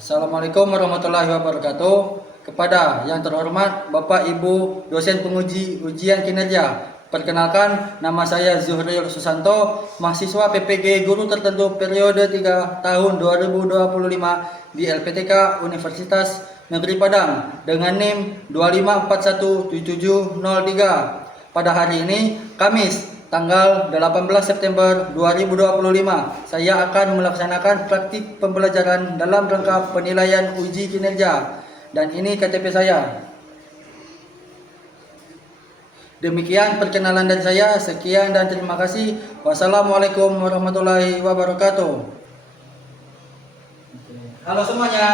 Assalamualaikum warahmatullahi wabarakatuh. Kepada yang terhormat Bapak Ibu dosen penguji ujian kinerja, perkenalkan nama saya Zuhril Susanto, mahasiswa PPG Guru Tertentu periode 3 tahun 2025 di LPTK Universitas Negeri Padang dengan NIM 25417703. Pada hari ini, Kamis, tanggal 18 September 2025, saya akan melaksanakan praktik pembelajaran dalam rangka penilaian uji kinerja. Dan ini KTP saya. Demikian perkenalan dari saya. Sekian dan terima kasih. Wassalamualaikum warahmatullahi wabarakatuh. Halo semuanya.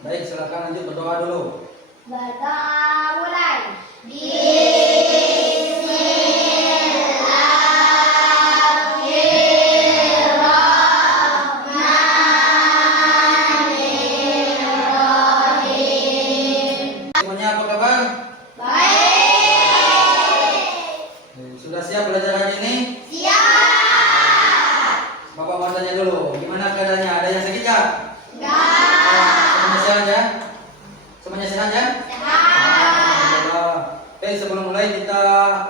Baik, silakan lanjut berdoa dulu. Berdoa mulai. Bismillahirrahmanirrahim. Semuanya apa kabar? Baik. Sudah siap belajar hari ini? Siap. Bapak mau tanya dulu, gimana keadaannya? Ada yang sakit nggak? Enggak. Semuanya sehat ya? Semuanya sehat ya? Sehat. Oke, sebelum mulai kita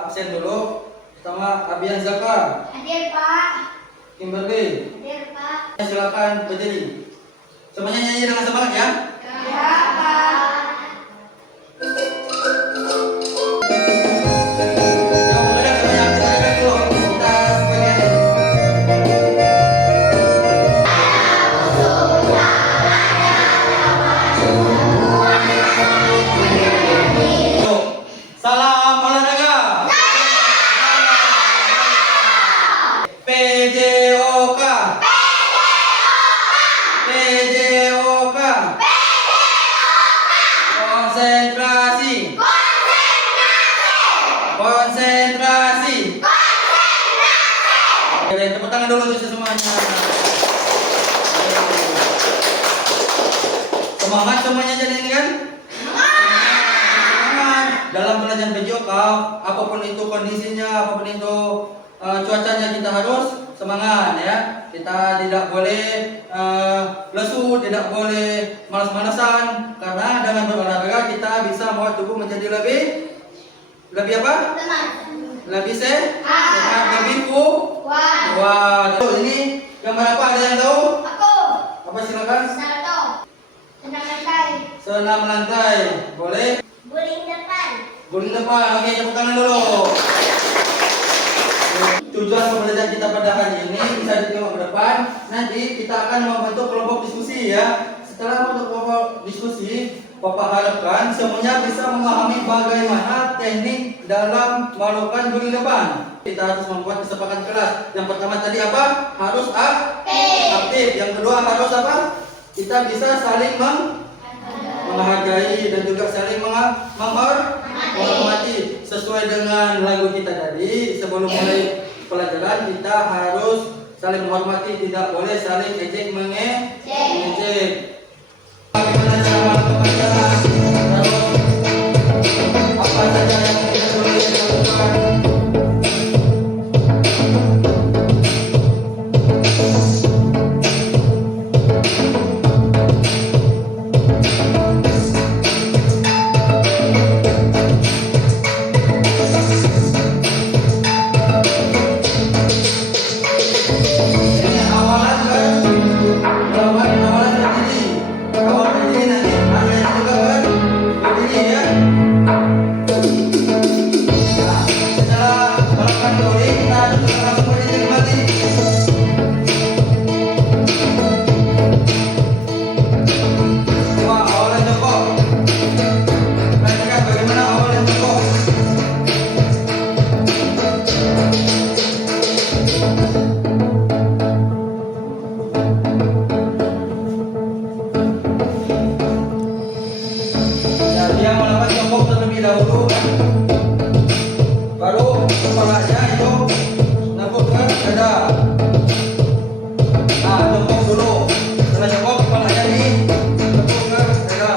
absen dulu. Pertama, Abian Zaka, Hadir Pak. Kimberly. Hadir Pak. Silakan berdiri. Semuanya nyanyi dengan semangat ya. Ya Pak. Yang mengenai kebanyakan kita dulu. Kita sebagian. Salam olahraga. PJOK. PJOK. Konsentrasi. Konsentrasi. Oke, tepuk tangan dulu untuk semuanya. Semangat semuanya jadi ini kan? Semangat. Dalam belajar PJOK, apapun itu kondisinya, apapun itu cuacanya, kita harus semangat ya. Kita tidak boleh lesu, tidak boleh malas-malasan, karena dengan berolahraga kita bisa membuat tubuh menjadi lebih apa? Teman. Lebih sehat, lebih Kuat. kuat. Ini gambar apa? Ada yang tahu? Aku. Apa silakan? Salto. Senang lantai. Senam lantai, boleh? Guling depan. Guling depan, oke, tepuk tangan dulu. Tujuan pembelajaran kita pada hari ini bisa ditengok ke depan. Nanti kita akan membentuk kelompok diskusi ya. Setelah membentuk kelompok diskusi, Bapak harapkan semuanya bisa memahami bagaimana teknik dalam melakukan guling depan. Kita harus membuat kesepakatan kelas. Yang pertama tadi apa? Harus aktif. Yang kedua harus apa? Kita bisa saling menghargai dan juga saling menghormati sesuai dengan lagu kita tadi. Sebelum mulai pelajaran kita harus saling menghormati, tidak boleh saling ejek mengejek. Bagaimana cara melakukan apa saja yang kita boleh lakukan? Ini awalan berdiri. Awal berdiri Nah, dia melakukan jongkok terlebih dahulu kan. Baru kepalanya itu nabuk ke dada. Nah, jongkok dulu. Setelah jongkok kepalanya di nabuk ke dada.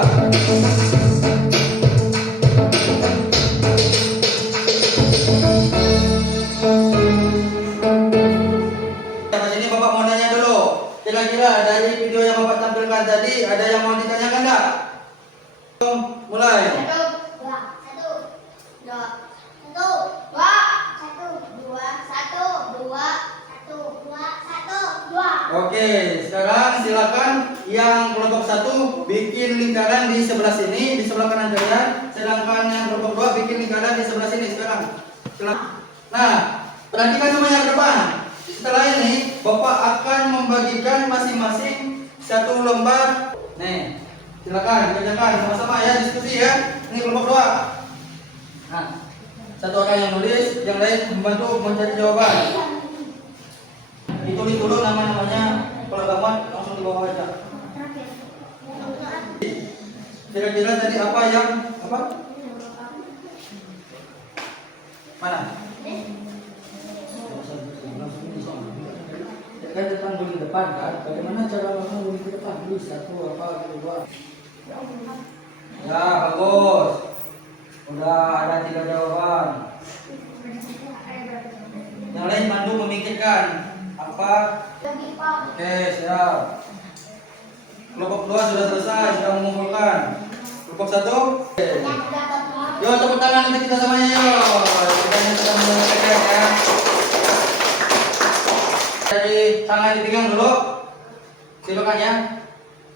Sampai sini Bapak mau nanya dulu. Kira-kira dari video yang Bapak tampilkan tadi ada yang mau ditanyakan enggak? Mulai. Satu, dua, satu, dua, satu, dua, satu, dua, satu, dua, satu, dua, satu, dua. Oke, sekarang silakan yang kelompok 1 bikin lingkaran di sebelah sini, di sebelah kanan kalian. Sedangkan yang kelompok 2 bikin lingkaran di sebelah sini sekarang. Nah, perhatikan semuanya ke depan. Setelah ini, Bapak akan membagikan masing-masing satu lembar. Nih, silakan dikerjakan sama-sama ya, diskusi ya. Ini kelompok 2. Nah, satu orang yang nulis, yang lain membantu mencari jawaban. Ditulis dulu nama-namanya, kalau gampang langsung di bawah aja. Kira-kira tadi apa yang apa? Mana? Kan depan guling depan kan? Bagaimana cara langsung guling ke depan? Tulis satu apa kedua? Ya bagus. Udah ada 3 jawaban. Yang lain bantu memikirkan apa? Oke, siap. Kelompok 2 sudah selesai, sudah mengumpulkan. Kelompok 1? Oke. Yo, tepuk tangan untuk kita semuanya yo. Kita sudah menyelesaikan ya. Jadi tangan dipegang dulu. Silakan ya.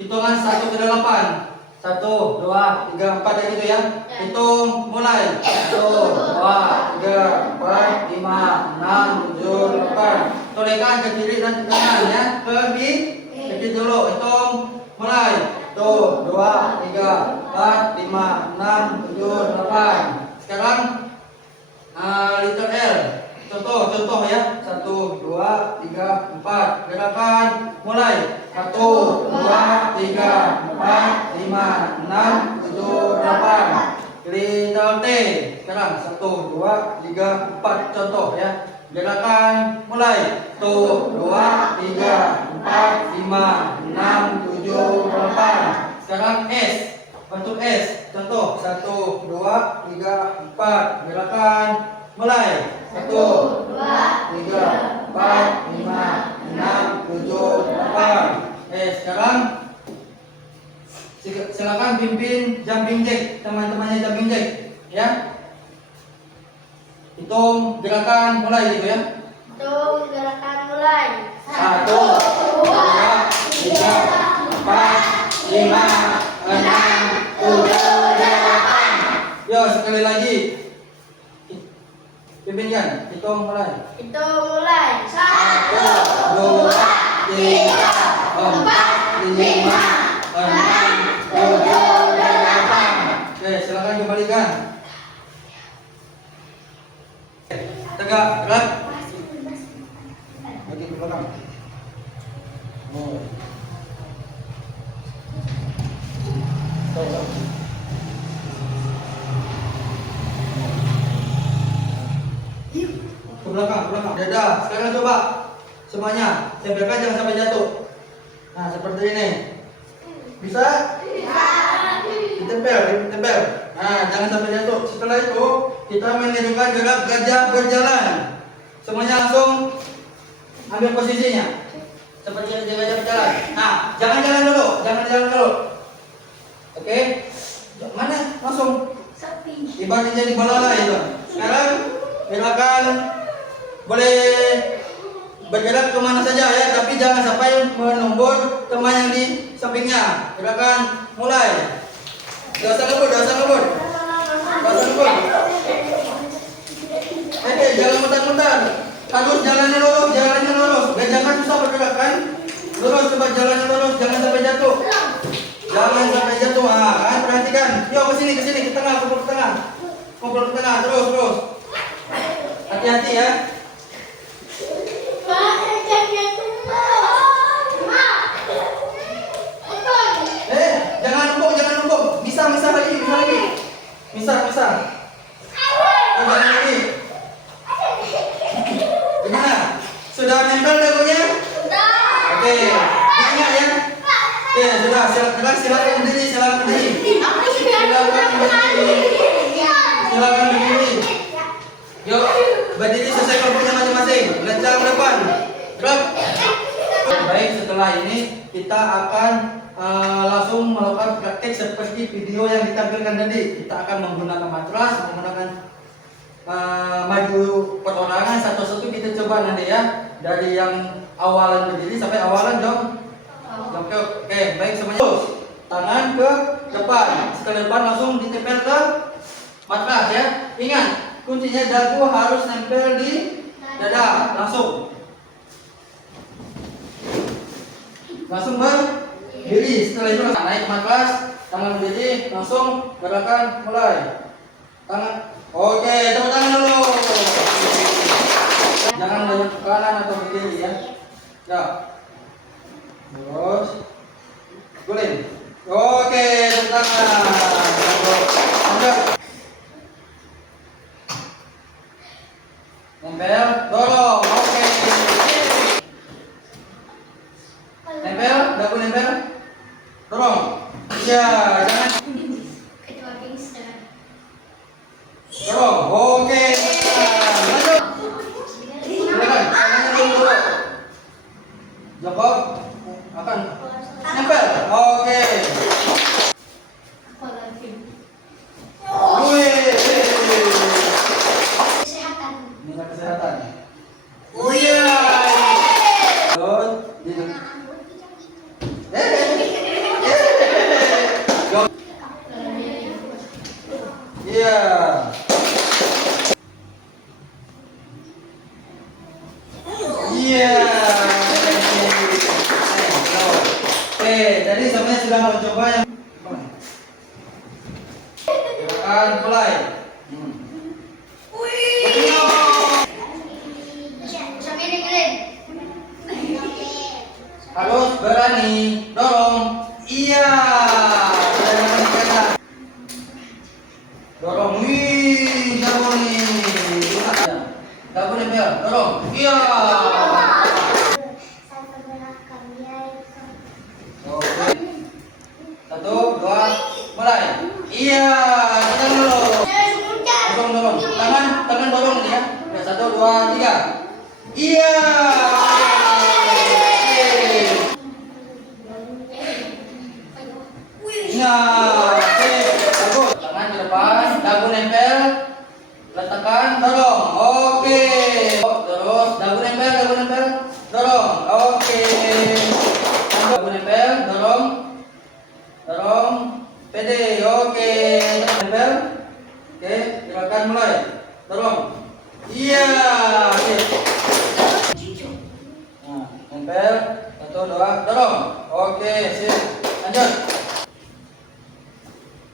Hitungan 1 ke 8. 1, 2, 3, 4 kayak gitu ya. Hitung mulai. 1, 2, 3, 4, 5, 6, 7, 8. Tolehkan ke kiri dan ke kanan ya. Ke kiri dulu. Hitung mulai. 1, 2, 3, 4, 5, 6, 7, 8. Sekarang letter L. Contoh ya. 1, 2, 3, 4. Gerakan mulai. 1, 2, 3, 4, 5, 6, 7, 8. Letter T. Sekarang 1, 2, 3, 4. Contoh ya. Gerakan mulai. 1, 2, 3, 4, 5, 6, 7, 8. Sekarang S. Bentuk S. Contoh 1, 2, 3, 4. Gerakan mulai. 1, 2, 3, 4, 5, 6, 7, 8. Sekarang silakan pimpin jumping jack, teman-temannya jumping jack ya. Hitung gerakan mulai gitu ya. Hitung gerakan mulai. 1, 2, 3, 4, 5, 6, 7, 8. Yo, sekali lagi. Pimpinkan, hitung mulai. Hitung mulai. 1, 2, 3, 4, 5, 6, 7, 8. Oke, silakan kembalikan. Tegak, gerak. Bagi ke belakang. Ke belakang. Dada. Sekarang coba semuanya tempelkan, jangan sampai jatuh. Nah, seperti ini. Bisa? Ditempel. Nah, jangan sampai jatuh. Setelah itu, kita menirukan gerak gajah berjalan. Semuanya langsung ambil posisinya. Seperti gajah berjalan. Nah, jangan jalan dulu. Oke? Mana? Langsung. Ibaratnya jadi balala itu. Sekarang gerakan boleh bergerak kemana saja ya, tapi jangan sampai menumbur teman yang di sampingnya. Gerakan mulai. Gak usah ngebut. Jangan mutar-mutar. Harus jalannya lurus. Jangan susah bergerak kan. Lurus, coba jalannya lurus, jangan sampai jatuh. Kan perhatikan. Yo ke sini, ke tengah, kumpul ke tengah, terus. Hati-hati ya. Jangan numpuk. Bisa lagi. Besar. Kembali lagi. Gimana? Sudah nempel dagunya? Oke, diingat ya. Oke, sudah. Silakan berdiri. Silakan berdiri. Yuk, berdiri sesuai kelompoknya masing-masing. Lencang depan. Drop. Baik, setelah ini kita akan langsung melakukan praktek seperti video yang ditampilkan tadi. Kita akan menggunakan matras, menggunakan maju perorangan satu-satu kita coba nanti ya. Dari yang awalan berdiri sampai awalan jom. Oke, baik semuanya. Tangan ke depan. Setelah depan langsung ditempel ke matras ya. Ingat, kuncinya dagu harus nempel di dada langsung. Langsung berdiri. Setelah itu naik matras, tangan berdiri, langsung gerakan mulai. Tangan. Oke, tepuk tangan dulu. Jangan banyak ke kanan atau ke kiri ya. Ya. Terus guling. Oke, tepuk tangan. Lanjut. Nempel, dorong. Oke. Nempel, dagu nempel. Dorong. Iya, jangan. Dorong. Oke. Lanjut. Silakan. Tangannya dulu. Jokop akan nempel. Oke. Minyak kesehatan. Iya. Terus iya. Iya. Oke, jadi semuanya sudah mencoba yang akan mulai. Harus berani dorong. Iya. Dorong. Wih, jago nih. Dagu nempel. Dorong. Iya. Oke. 1, 2, mulai. Iya. Tangan dulu. Dorong. Tangan dorong nih ya. 1, 2, 3. Iya. Nah, oke, bagus. Tangan ke depan, dagu nempel, letakkan, dorong. Oke. Terus dagu nempel, dorong. Oke. Dagu nempel, dorong, pede. Oke. Nempel. Oke, gerakan mulai. Dorong. Iya. Oke. Nah, nempel, 1, 2, dorong. Oke, sip. Lanjut.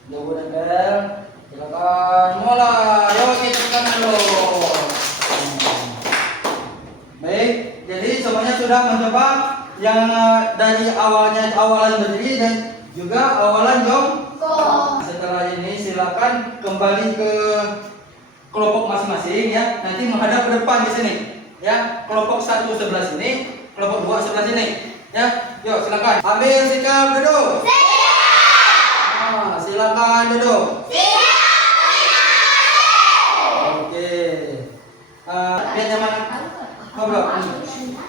Dagu nempel, silakan mulai. Oke, tekan dulu. Baik, jadi semuanya sudah mencoba yang dari awalan berdiri dan juga awalan jongkok. Setelah ini silakan kembali ke kelompok masing-masing ya. Nanti menghadap ke depan di sini. Ya, kelompok 1 sebelah sini, kelompok 2 sebelah sini. Ya, yuk silakan. Ambil sikap duduk. Silakan duduk. Oke. Biar nyaman. Ngobrol.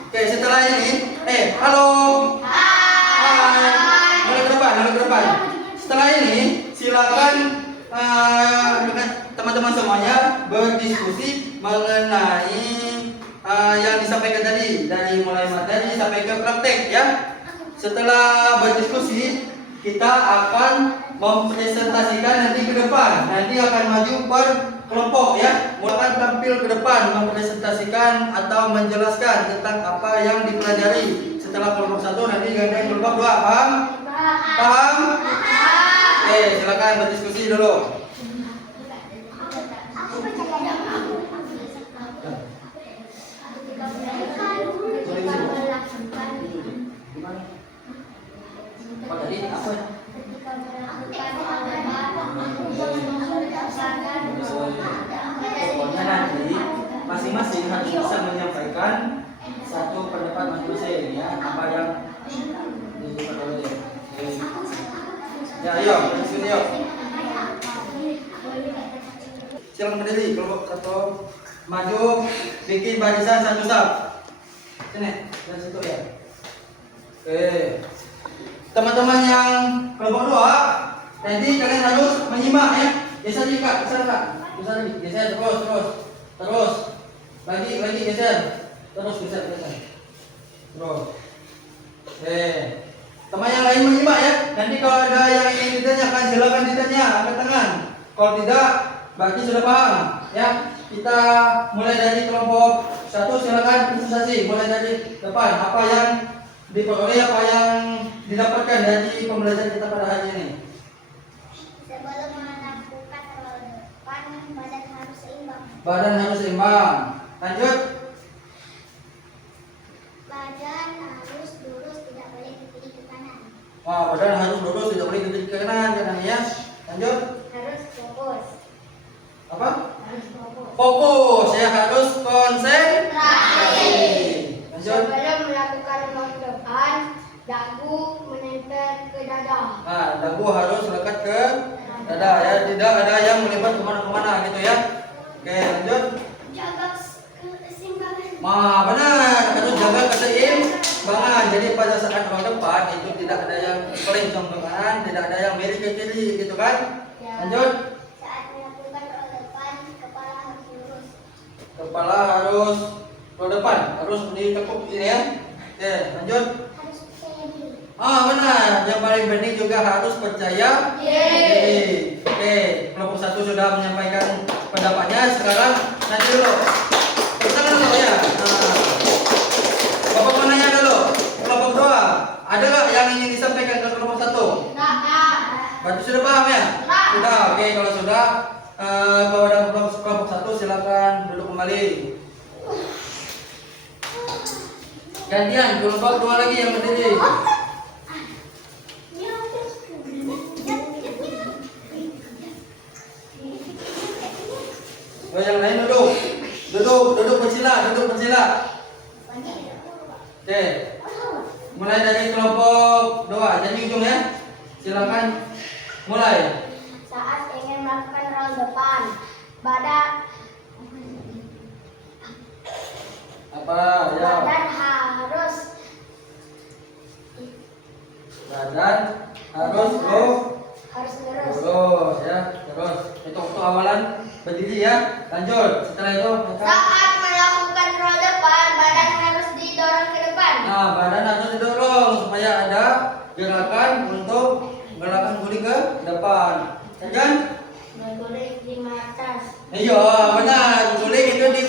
Oke, setelah ini, halo. Hai. Mulai ke depan. Setelah ini, silakan dengan teman-teman semuanya berdiskusi mengenai yang disampaikan tadi dari mulai materi sampai ke praktek ya. Setelah berdiskusi, kita akan mempresentasikan nanti ke depan. Nanti akan maju per kelompok ya. Akan tampil ke depan mempresentasikan atau menjelaskan tentang apa yang dipelajari. Setelah kelompok 1 nanti gandeng kelompok 2. Paham? Paham? Oke, silakan berdiskusi dulu. Apa tadi? Apa? harus bisa menyampaikan satu pendapat masing-masing ya, apa yang diperoleh. Ya, ayo, diskusi yuk. Silakan berdiri, kelompok satu maju, bikin barisan satu sab. Sini, dari situ ya. Oke. Teman-teman yang kelompok dua, nanti kalian harus menyimak ya. Geser juga, geser kak. Geser lagi, geser terus. Lagi geser. Terus geser. Terus. Oke. Teman yang lain menyimak ya. Nanti kalau ada yang ingin ditanyakan, silakan ditanya, angkat tangan. Kalau tidak, berarti sudah paham ya. Kita mulai dari kelompok satu, silakan presentasi mulai dari depan. Apa yang diperoleh, apa yang didapatkan dari pembelajaran kita pada hari ini. Sebelum melakukan roda depan, badan harus seimbang. Badan harus seimbang. Lanjut. Badan harus lurus, tidak boleh ke kiri ke kanan. Wah, badan harus lurus, tidak boleh ke kanan ya. Lanjut. Harus fokus. Apa? Harus fokus. Fokus ya, harus konsentrasi. Lanjut. Sebelum melakukan roda depan, dagu menempel ke dada. Nah, dagu harus lekat ke dada ya, tidak ada yang melebar kemana-kemana gitu ya. Oke, lanjut. Jaga keseimbangan. Wah, benar, harus jaga keseimbangan. Jadi pada saat roda depan itu tidak ada yang melencong ke kanan, tidak ada yang miring ke kiri gitu kan. Lanjut. Saat melakukan roda depan, kepala harus lurus. Kepala harus roda depan, harus ditekuk ini ya. Oke, lanjut. Harus percaya diri. Benar. Yang paling penting juga harus percaya diri. Oke, kelompok satu sudah menyampaikan pendapatnya. Sekarang nanti dulu. Pertanyaan dulu ya. Bapak mau nanya dulu. Kelompok dua, ada nggak yang ingin disampaikan ke kelompok satu? Berarti sudah paham ya? Sudah. Oke, kalau sudah, kepada kelompok satu silakan duduk kembali. Gantian, kelompok dua lagi yang berdiri. Oh, yang lain duduk bersila. Oke, mulai dari kelompok dua, jadi ujung ya. Silakan mulai. Saat ingin melakukan roda depan, badan Apa ya? Badan harus lurus ya. Terus itu waktu awalan berdiri ya. Lanjut. Setelah itu Saat melakukan roda depan, badan harus didorong ke depan. nah, badan harus didorong supaya ada gerakan untuk gerakan guling ke depan. Ya kan? Berguling di atas. Iya, benar. Guling itu di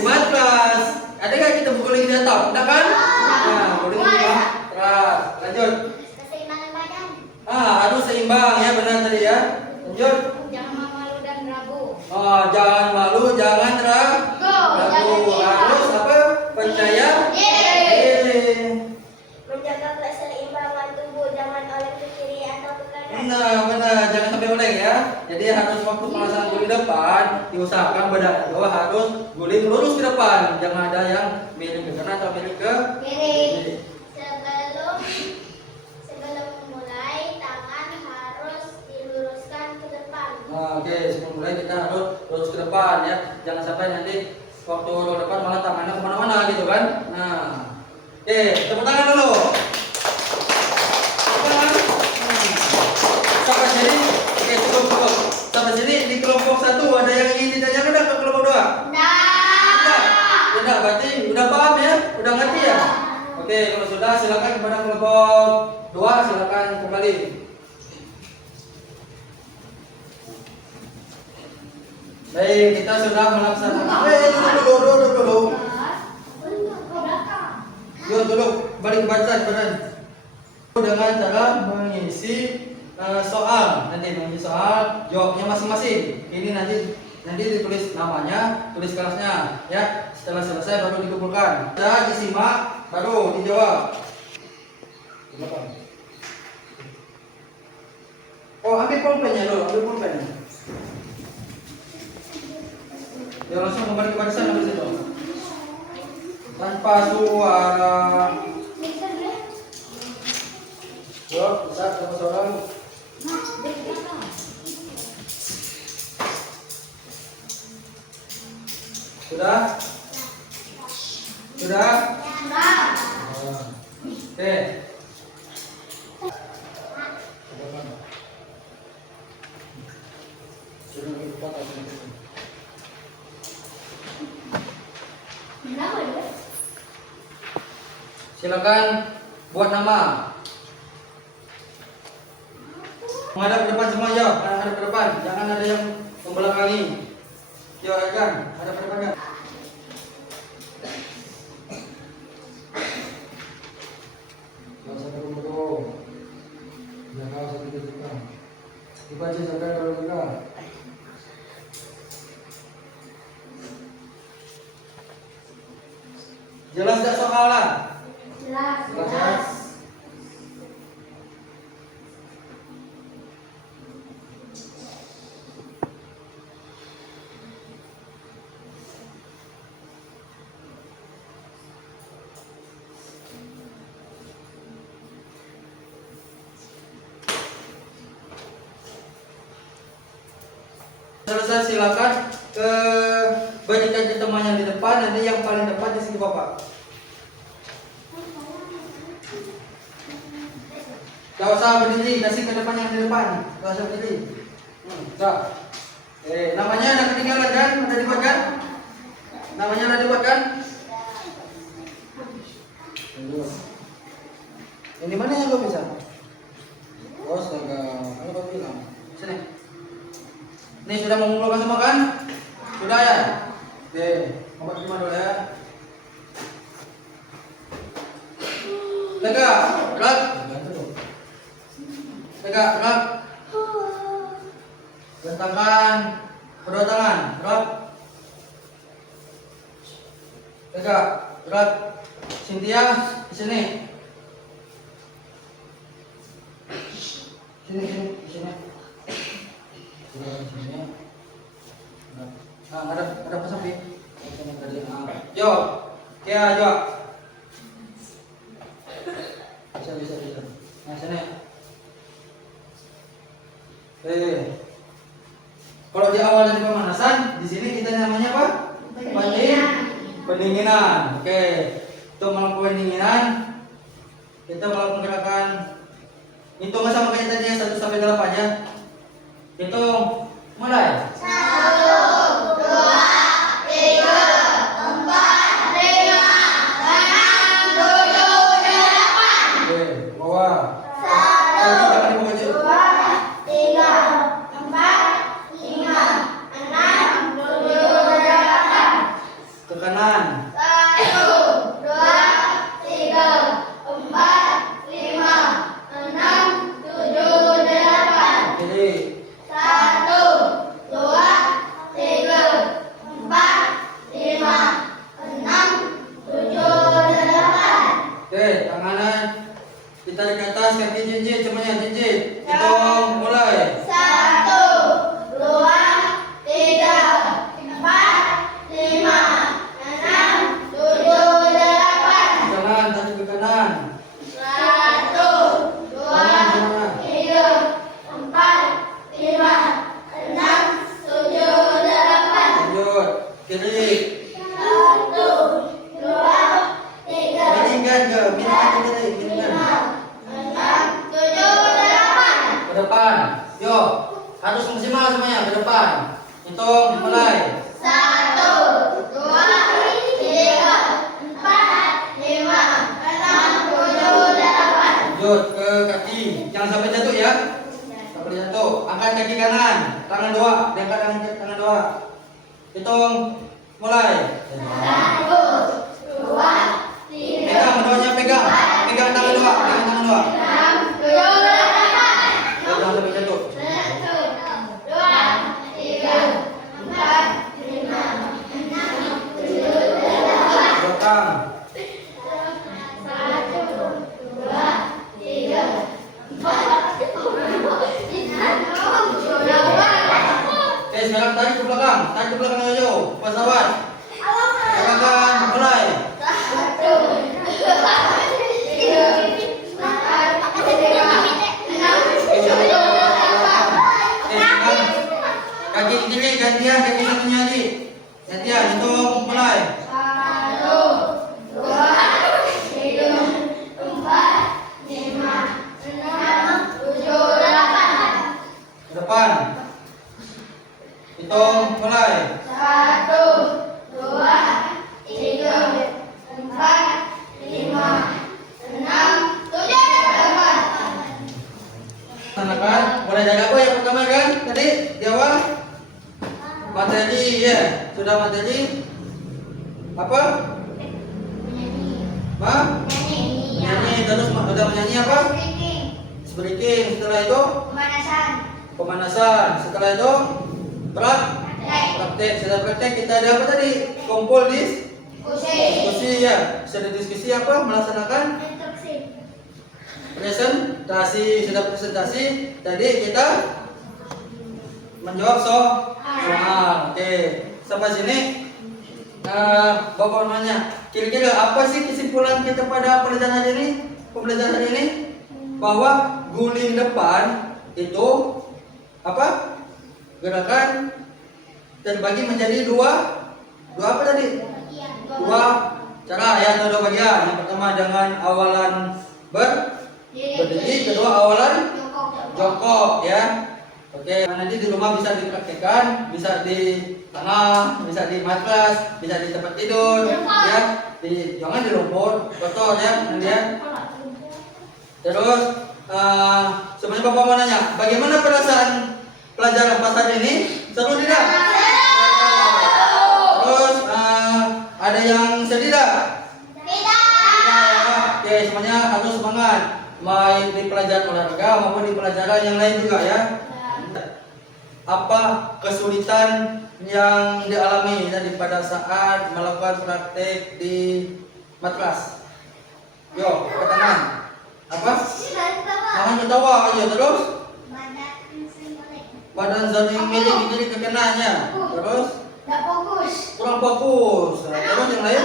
matras. Ada nggak kita berguling di atap? Tidak kan? Nah, guling di matras. Lanjut. Keseimbangan badan. Harus seimbang ya, benar tadi ya. Lanjut. Jangan malu dan ragu. Jangan malu, jangan ragu. Harus apa? Percaya diri. Menjaga keseimbangan tubuh, jangan oleng ke kiri atau ke kanan. Benar, jangan sampai oleng ya. Jadi harus waktu pelaksanaan guling depan diusahakan badan itu harus guling lurus ke depan. Jangan ada yang miring ke kanan atau miring ke kiri. Sebelum mulai, tangan harus diluruskan ke depan. Oke, sebelum mulai kita harus lurus ke depan ya. Jangan sampai nanti waktu depan malah tangannya kemana-mana gitu kan. Nah, oke, tepuk tangan dulu. Tepuk tangan. Sampai sini, oke cukup. Sampai sini di kelompok satu ada yang ingin ditanyakan ke kelompok dua? Tidak, berarti udah paham ya, udah ngerti ya. Oke, kalau sudah silakan kepada kelompok dua, silakan kembali. Baik, kita sudah melaksanakan. Duduk dulu. Duduk, balik ke badan. Dengan cara mengisi soal, nanti mengisi soal, jawabnya masing-masing. Ini nanti ditulis namanya, tulis kelasnya, ya. Setelah selesai baru dikumpulkan. Sudah disimak, baru dijawab. Ambil pulpennya dulu, Ya langsung kembali ke barisan habis itu. tanpa suara. Yuk, bisa tanpa suara. Sudah? Sudah? Oke. Silakan buat nama. Menghadap ke depan semua, yuk. Menghadap ke depan. Jangan ada yang membelakangi. Yuk, Rakan. Hadap ke depan, yuk. Dibaca sampai kalau juga. Jelas tak soalan? Jelas. Selesai, silakan ke bagikan teman yang di depan, nanti yang paling depan di sini Bapak. Gak usah berdiri, kasih ke depan yang di depan. Gak usah berdiri. Namanya ada ketinggalan kan? Ada dibuat kan? Namanya ada dibuat kan? Ini mana yang gue bisa? Oh, astaga. Apa kau bilang? Sini. Ini sudah mengumpulkan semua kan? Sudah ya? Oke, Bapak terima dulu ya. Tegak, gerak. Tegak, gerak. Bentangkan kedua tangan, gerak. Tegak, gerak. Cynthia di sini. Sini, di sini. Nah, ada apa sapi? Yo, Kia, yo. Bisa. Nah, sini. Kalau di awal dari pemanasan, di sini kita namanya apa? Pendinginan. Oke. Untuk melakukan pendinginan, kita melakukan gerakan. Hitung sama kayak tadi ya, 1 sampai 8 ya. Hitung, mulai. 1, 2, 3, 4, 5, 6, 7, 8. Oke, bawah. 1, 2, 3, 4, 5, 6, 7, 8. Ke kanan. 1, 2, 3, 4, 5, 6, 7, 8. Kiri. 1, 2, 3, 4, 5, 6, 7, 8. Oke, tangannya ditarik ke atas, kaki jinjit, semuanya jinjit. Hitung, mulai. 1, 2, 3, 4, 5, 6, 7, 8. Kanan, tarik ke kanan. 1, 2, 3, 4, 5, 6, 7, 8. Lanjut. Kiri. 1, 2, 3, Miringkan ke, miringkan ke kiri, 5, miringkan. 6, 7, 8. Ke depan. Yuk, harus maksimal semuanya ke depan. Hitung, mulai. 1, 2, 3, 4, 5, 6, 7, 8. Lanjut ke kaki. Jangan sampai jatuh ya. Sampai jatuh. Angkat kaki kanan. Tangan 2. Diangkat tangan 2. Hitung, mulai. 1, 2, 3, Pegang keduanya, pegang. Pegang tangan 2. Pegang tangan 2. 6, 7, 8. Jangan sampai jatuh. 1, 2, 3, 4, 5, 6, 7, 8. Belakang. 1, 2, 3, 4, 5. Oke, sekarang tarik ke belakang. Tarik ke belakang Yoyo. Pesawat. Belakang, mulai. 1, gantian kaki satunya lagi. Gantian, hitung mulai. 1, 2, 3, 4, 5, 6, 7, 8. Ke depan. Hitung mulai. 1, 2, 3, 4, 5, 6, 7, 8. Laksanakan. Mulai dari apa yang pertama kan? Tadi di awal materi ya. Sudah materi apa? Hah? Nyanyi. Terus udah menyanyi apa? Speaking. Setelah itu pemanasan. Setelah itu praktek. Setelah praktek kita ada apa tadi? Kumpul diskusi ya. Sudah diskusi apa? Melaksanakan presentasi. Sudah presentasi. Tadi kita menjawab soal. Oke. Sampai sini Bapak nanya, kira-kira apa sih kesimpulan kita pada pembelajaran hari ini? Bahwa guling depan itu apa? Gerakan terbagi menjadi dua apa tadi? Dua cara ya, atau dua bagian. Yang pertama dengan awalan berdiri, kedua awalan jongkok ya. Oke, nanti di rumah bisa dipraktekkan, bisa di tengah, bisa di matras, bisa di tempat tidur, ya. Jangan di lumpur, kotor ya, nanti ya. Terus, sebenarnya Bapak mau nanya, bagaimana perasaan pelajaran pas hari ini? Seru tidak? Terus, ada yang sedih tidak? Tidak. Oke, semuanya harus semangat, main di pelajaran olahraga maupun di pelajaran yang lain juga ya. Apa kesulitan yang dialami tadi pada saat melakukan praktek di matras? Yo, ke tangan. Apa? Jangan ketawa aja terus. Badan sering miring kekenanya. Terus? Kurang fokus. Terus yang lain?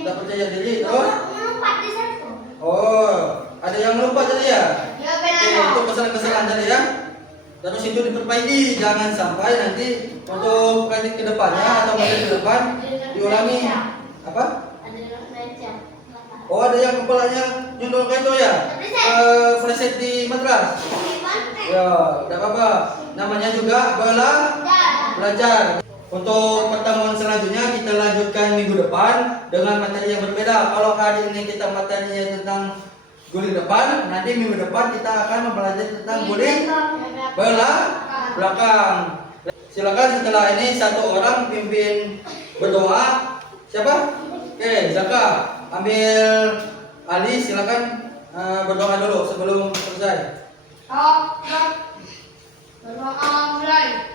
Tidak percaya diri. Terus? Oh, ada yang lupa tadi ya? Oke, itu kesalahan-kesalahan tadi ya. Terus itu diperbaiki, jangan sampai nanti untuk praktik ke depannya atau materi ke depan diulangi. Apa? Oh, ada yang kepalanya nyundul ke itu ya? Preset di matras. Ya, tidak apa-apa. Namanya juga belajar. Untuk pertemuan selanjutnya kita lanjutkan minggu depan dengan materi yang berbeda. Kalau hari ini kita materinya tentang guling depan, nanti minggu depan kita akan mempelajari tentang guling belakang. Silakan setelah ini satu orang pimpin berdoa. Siapa? Oke, Zaka. Ambil Ali, silakan berdoa dulu sebelum selesai. Berdoa mulai.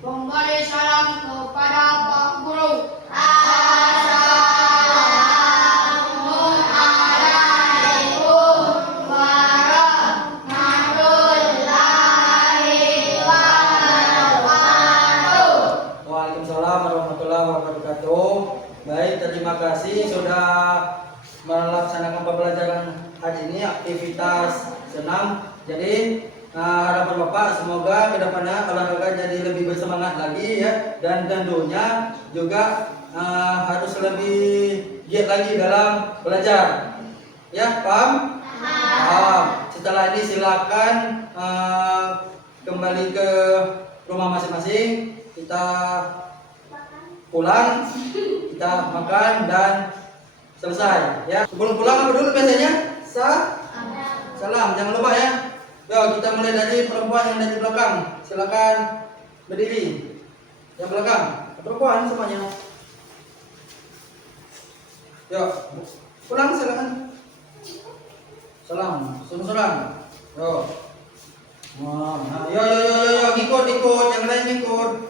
Memberi salam kepada Pak Guru. Assalamualaikum warahmatullahi wabarakatuh. Waalaikumsalam warahmatullahi wabarakatuh. Baik, terima kasih sudah melaksanakan pembelajaran hari ini, aktivitas senam. Jadi harapan Bapak semoga kedepannya olahraga jadi lebih bersemangat lagi ya, dan tentunya juga harus lebih giat lagi dalam belajar. Ya, paham? Paham. Setelah ini silakan kembali ke rumah masing-masing. Kita pulang, kita makan dan selesai ya. Sebelum pulang apa dulu biasanya? Salam, jangan lupa ya. Yo, kita mulai dari perempuan yang dari belakang. Silakan berdiri. Yang belakang, perempuan semuanya. Yo, pulang silakan. Salam, salam. Yo. Nah, yo, ngikut, yang lain ngikut.